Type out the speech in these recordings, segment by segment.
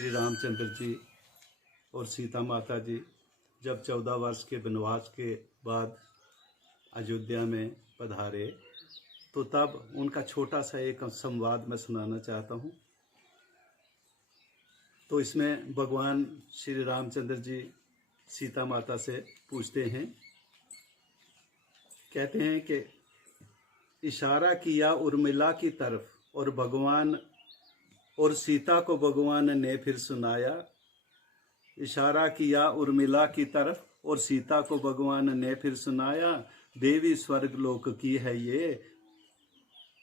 श्री रामचंद्र जी और सीता माता जी जब 14 वर्ष के वनवास के बाद अयोध्या में पधारे तो तब उनका छोटा सा एक संवाद मैं सुनाना चाहता हूँ। तो इसमें भगवान श्री रामचंद्र जी सीता माता से पूछते हैं, कहते हैं कि इशारा किया उर्मिला की तरफ और भगवान और सीता को भगवान ने फिर सुनाया। इशारा किया उर्मिला की तरफ और सीता को भगवान ने फिर सुनाया। देवी स्वर्ग लोक की है ये,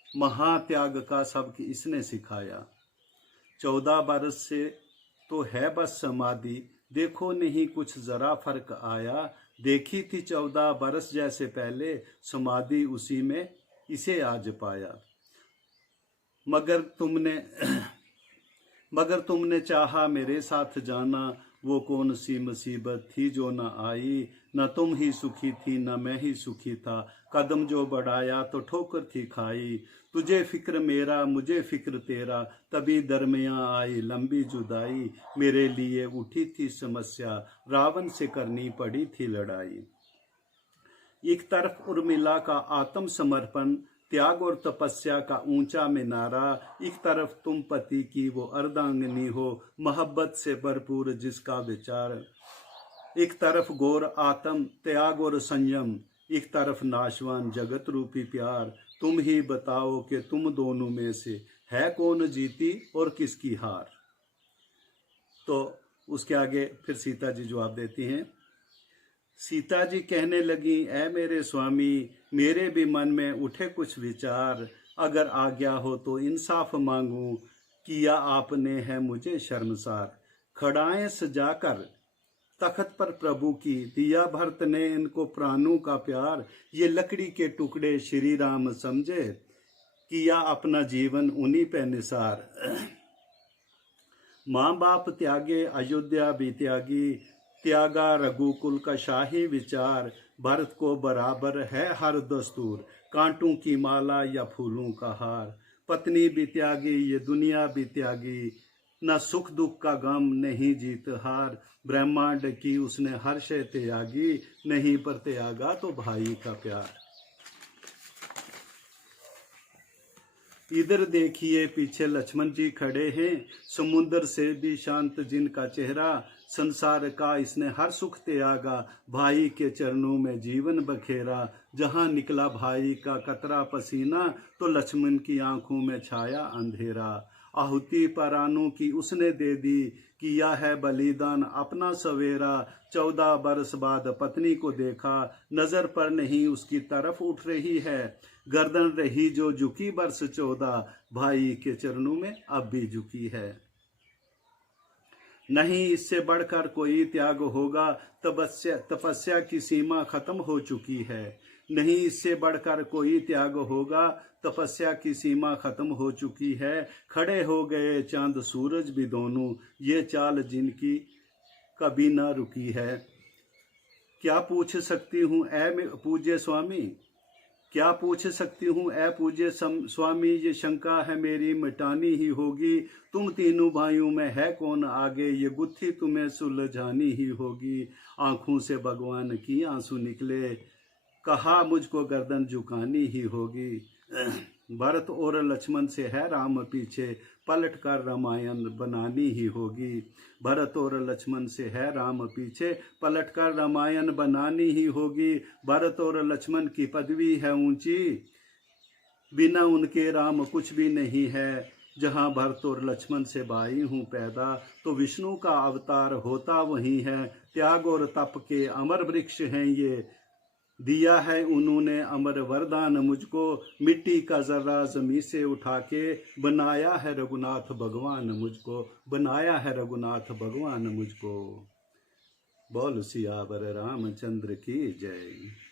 महात्याग का सब इसने सिखाया। 14 बरस से तो है बस समाधि, देखो नहीं कुछ जरा फर्क आया। देखी थी 14 बरस जैसे पहले, समाधि उसी में इसे आज पाया। मगर तुमने चाहा मेरे साथ जाना, वो कौन सी मुसीबत थी जो न आई। न तुम ही सुखी थी न मैं ही सुखी था, कदम जो बढ़ाया तो ठोकर थी खाई। तुझे फिक्र मेरा मुझे फिक्र तेरा, तभी दरमियां आई लंबी जुदाई। मेरे लिए उठी थी समस्या, रावण से करनी पड़ी थी लड़ाई। एक तरफ उर्मिला का आत्म समर्पण, त्याग और तपस्या का ऊंचा मीनारा। एक तरफ तुम पति की वो अर्धांगिनी हो, मोहब्बत से भरपूर जिसका विचार। एक तरफ घोर आत्म त्याग और संयम, एक तरफ नाशवान जगत रूपी प्यार। तुम ही बताओ कि तुम दोनों में से है कौन जीती और किसकी हार। तो उसके आगे फिर सीता जी जवाब देती हैं। सीता जी कहने लगी, ऐ मेरे स्वामी, मेरे भी मन में उठे कुछ विचार। अगर आज्ञा हो तो इंसाफ मांगूं, किया आपने है मुझे शर्मसार। खड़ाएं सजाकर तख्त पर प्रभु की, दिया भरत ने इनको प्राणों का प्यार। ये लकड़ी के टुकड़े श्री राम समझे, किया अपना जीवन उन्हीं पे निसार। माँ बाप त्यागे अयोध्या भी त्यागी, त्यागा रघुकुल का शाही विचार। भरत को बराबर है हर दस्तूर, कांटों की माला या फूलों का हार। पत्नी भी त्यागी ये दुनिया भी त्यागी, न सुख दुख का गम नहीं जीत हार। ब्रह्मांड की उसने हर शय त्यागी, नहीं पर त्यागा तो भाई का प्यार। इधर देखिए पीछे लक्ष्मण जी खड़े हैं, समुद्र से भी शांत जिनका चेहरा। संसार का इसने हर सुख त्यागा, भाई के चरणों में जीवन बखेरा। जहां निकला भाई का कतरा पसीना, तो लक्ष्मण की आंखों में छाया अंधेरा। आहुति परानों की उसने दे दी, किया है बलिदान अपना सवेरा। 14 बरस बाद पत्नी को देखा, नजर पर नहीं उसकी तरफ उठ रही है। गर्दन रही जो झुकी बरस 14, भाई के चरणों में अब भी झुकी है। नहीं इससे बढ़कर कोई त्याग होगा, तपस्या की सीमा खत्म हो चुकी है। नहीं इससे बढ़कर कोई त्याग होगा, तपस्या की सीमा खत्म हो चुकी है। खड़े हो गए चांद सूरज भी दोनों, ये चाल जिनकी कभी ना रुकी है। क्या पूछ सकती हूँ ऐ पूज्य स्वामी, क्या पूछ सकती हूँ ऐ पूज्य स्वामी, ये शंका है मेरी मिटानी ही होगी। तुम तीनों भाइयों में है कौन आगे, ये गुत्थी तुम्हें सुलझानी ही होगी। आंखों से भगवान की आंसू निकले, कहा मुझको गर्दन झुकानी ही होगी। भरत और लक्ष्मण से है राम पीछे, पलट कर रामायण बनानी ही होगी। भरत और लक्ष्मण से है राम पीछे, पलट कर रामायण बनानी ही होगी। भरत और लक्ष्मण की पदवी है ऊंची, बिना उनके राम कुछ भी नहीं है। जहाँ भरत और लक्ष्मण से भाई हूँ पैदा, तो विष्णु का अवतार होता वही है। त्याग और तप के अमर वृक्ष हैं ये, दिया है उन्होंने अमर वरदान मुझको। मिट्टी का जर्रा जमी से उठा के, बनाया है रघुनाथ भगवान मुझको, बनाया है रघुनाथ भगवान मुझको। बोल सियावर रामचंद्र की जय।